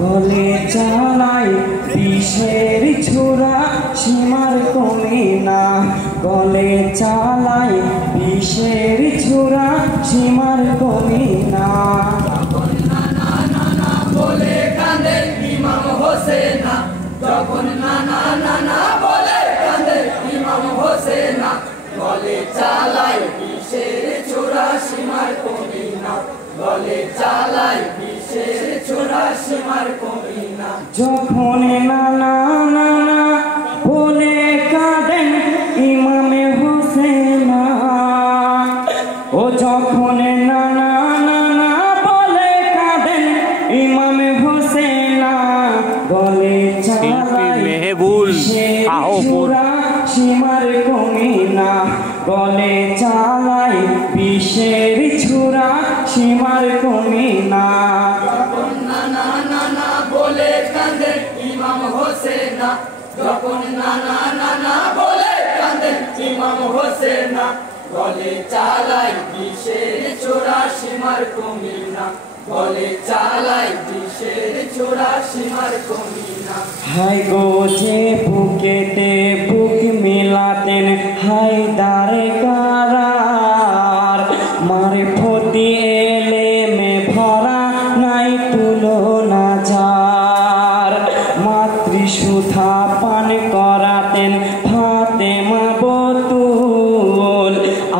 গলে চালায় বিষের ছোড়া সীমার কমে না, গলে চালায় বিষের ছোড়া সীমার কমে না। যখন নানা নানা বলে কাঁদে ইমাম হোসেনা, যখন নানা নানা বলে কাঁদে ইমাম হোসেনা, গলে চালায় বিষের ছোড়া সীমার কমে না, গলে চালায় বিষের ছোড়া সীমার কমে না। যখন নানা নানা বলে কাঁদেন ইমাম হোসেনা, ও যখন নানা নানা বলে কাঁদেন ইমাম হোসেনা, গলে চালায় সীমার কমে না, গলে চালায় বিষের ছোড়া সীমার কমে না। যখন নানা নানা বলে কাঁদে ইমাম হোসেনা, যখন নানা নানা বলে কাঁদে ইমাম হোসেনা, গলে চালায় বিষের ছোড়া সীমার কমে না, গলে চালায় বিষের ছোড়া সীমার কমে না। হাই গো যে বুকেতে বুক মিলাতেন হায়দার কারার, মারফতি এলেমে ভরা নাই তুলনা যার, মাতৃসুধা পান করাতেন ফাতেমা বতুল,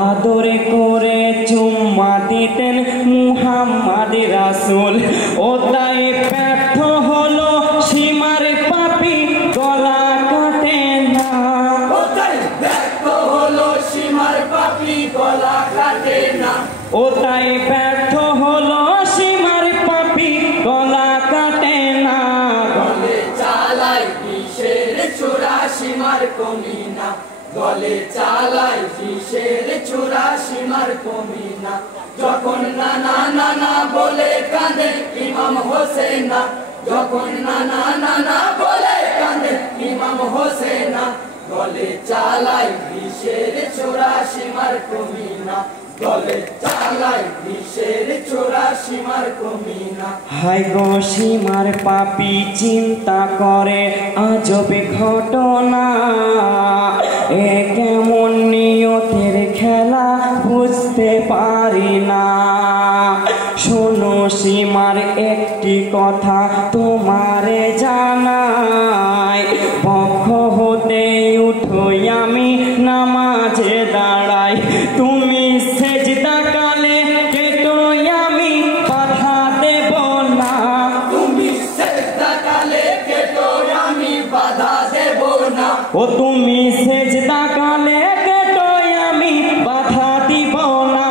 আদরে করে চুম্মা দিতেন মুহাম্মদ রাসূল। ও তাই ব্যর্থ হলো সীমার পাপী গলা কাটে না, ও তাই ব্যর্থ হলো সীমার পাপী গলা কাটে না, ও তাই ব্যর্থ হলো সীমার পাপী গলা কাটে না। গলে চালায় বিষের ছোড়া সীমার কমে না, গলে চালায় বিষের ছোড়া সীমার কমে না। যখন নানা নানা বলে কাঁদে ইমাম হোসেনা, যখন নানা নানা বলে কাঁদে ইমাম হোসেনা, গলে চালায় বিষের ছোড়া সীমার কমে না, গলে চালায় বিষের ছোড়া সীমার কমে না। হাই গো সীমার পাপী চিন্তা করে আজবে ঘটনা, এ কেমন নিয়তের খেলা বুঝতে পারি না। শোনো সীমার একটি কথা তোমারে জানাই, পক্ষ হতে উঠোই আমি নামাজে দাঁড়াই, তুমি সেজদা কালে কেটোই আমি বাধা দেব না, তুমি সেজদা কালে কেটো আমি বাধা দেব না, ও তুমি সেজদা কালে কেটোই আমি বাধা দিব না।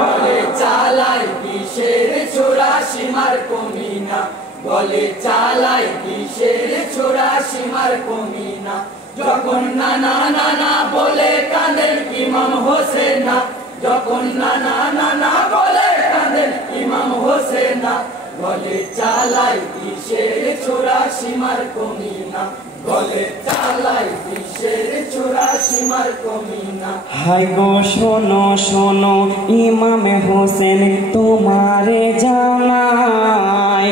গলে চালায় বিষের ছোড়া সীমার কমে না, গলে চালায় বিষের ছোড়া সীমার কমে না। যখন নানা নানা বলে কাঁদে ইমাম হোসেনা, যখন নানা নানা বলে কাঁদে ইমাম হোসেনা, গলে চালায় বিষের ছোড়া সীমার কমে না, গলে চালায় বিষের ছোড়া সীমার কমে না। হাই গো শোনো শোনো ইমাম হোসেন তোমারে জানাই,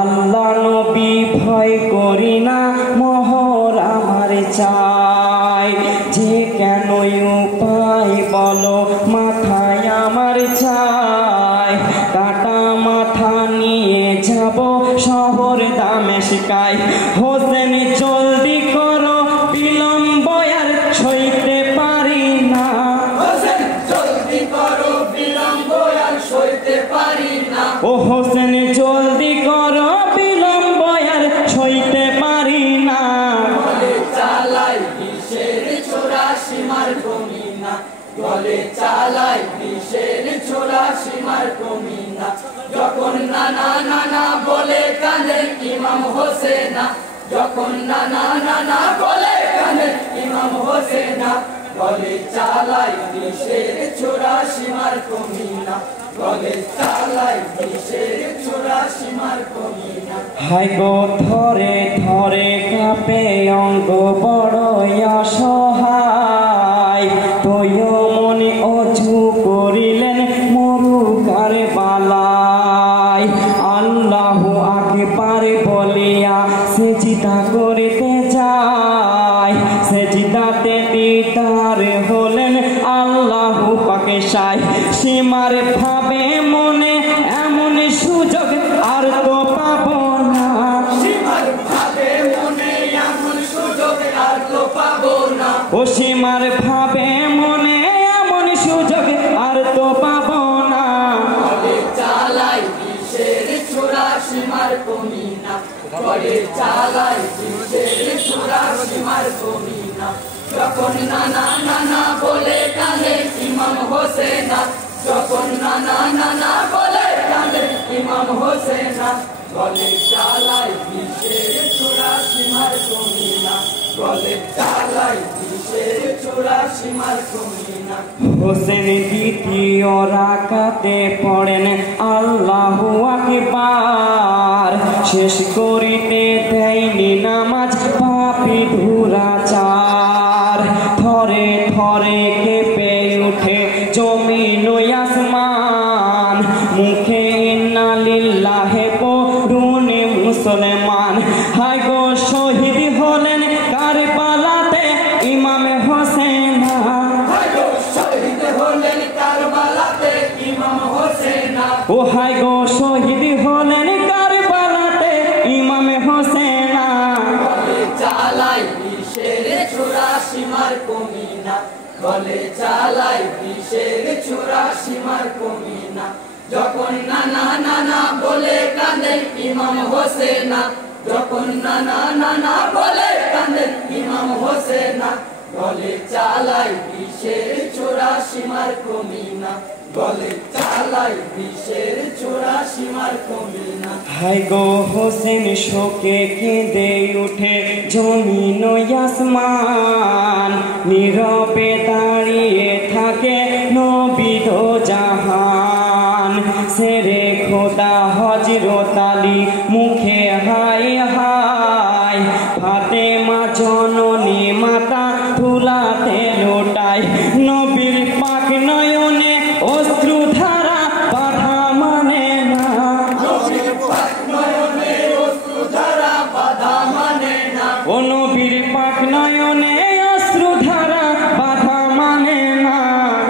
আল্লাহ নবী ভয় করি না মোহর আমার চাই, যে কেন উপায় বলো মাথায় আমার চাই, কাটা মাথা নিয়ে যাব শহর দামেস্কায়। হোসেন জলদি করো বিলম্ব আর সইতে পারি না, হোসেন জলদি করো বিলম্ব আর সইতে পারি না, ও হোসেন জলদি করো বিলম্ব আর সইতে পারি না। গলে চালায় বিষের ছোড়া সীমার কমে না, গলে চালায় বিষের ছোড়া সীমার কমে না। যখন নানা নানা বলে কাঁদে ইমাম হোসেনা, যখন নানা নানা বলে কাঁদে ইমাম হোসেনা, গলে চালায় বিষের ছোড়া সীমার কমে না, গলে চালায় বিষের ছোড়া সীমার কমে না। হাই গো ধরে ধরে কাঁপে অঙ্গ বড় অসহায়, তৈয় মনে অঝু করিলেন মরু কারে বালায়, আল্লাহু আকবার বলে সেজদা করতে যায়, সেজদাতে দিদার হলেন আল্লাহ পাকে সাই। সীমার ভাবে মনে এমন সুযোগ আর তো পাবো না, সীমার ভাবে মনে এমন সুযোগ আর তো পাবো না। ও সীমার ভাবে মনে এমন সুযোগ আর তো পাবো না। গলে চালাই কিসের ছোড়া সীমার কমি না, গলে চালাই কিসের ছোড়া সীমার কমি না। যখন নানা নানা বলে কাঁদে ইমাম হোসেনা, যখন নানা নানা বলে কাঁদে ইমাম হোসেনা। গলে চালাই কিসের ছোড়া সীমার কমি না, গলে চালাই কিসের ছোড়া সীমার কমি না। হোসেন দ্বিতীয় রাকাতে পড়েন আল্লাহু আকবার, শেষ করিতে দেয়নি নামাজ পাপী দুরাচার। থরে থরে কেঁপে উঠে জমিন ও আসমান, মুখে ইন্না লিল্লাহি পড়ুন মুসলমান। হায় গো শহীদ হলেন কারবালাতে ইমাম হোসেন, শহীদ হলেন কারবালাতে ইমাম হোসেনা। ও হায় গো শহীদ হলেন কারবালাতে ইমাম হোসেনা। গলে চালাই কিসের ছোড়া সীমার কমি না, গলে চালাই কিসের ছোড়া সীমার কমি না। যখন নানা নানা বলে কাঁদে ইমাম হোসেনা, যখন নানা নানা বলে কাঁদে ইমাম হোসেনা। গলে চালাই কিসের ছোড়া সীমার কমি না, গলে চালাই কিসের ছোড়া সীমার কমি না। হায় গো হোসেন শোকে কেঁদে উঠে জমিন ও আসমান, নীরবে দাঁড়িয়ে থাকে নবী দো জাহান। সেরে খোদা হযরত আলী মুখে হায় হায়, ফাতেমা জননী মাতা তুলাতে লোটায়। নবীর পাক নয়নে অশ্রুধারা বাধা মানে না, নবীর পাক নয়নে অশ্রুধারা বাধা মানে না। ও নবীর পাক নয়নে অশ্রুধারা বাধা মানে না।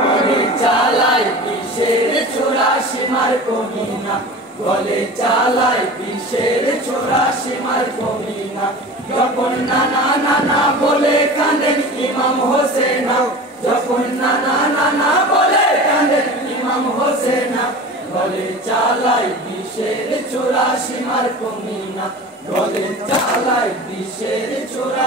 গলে চালাই কিসের ছোড়া সীমার কমি না, গলে চালাই কিসের ছোড়া সীমার কমি না। যখন নানা নানা বলে কাঁদেন ইমাম হোসেনা, যখন নানা নানা বলে কাঁদেন ইমাম হোসেনা। গলে চালাই কিসের ছোড়া সীমার কমি না, গলে চালাই কিসের ছোড়া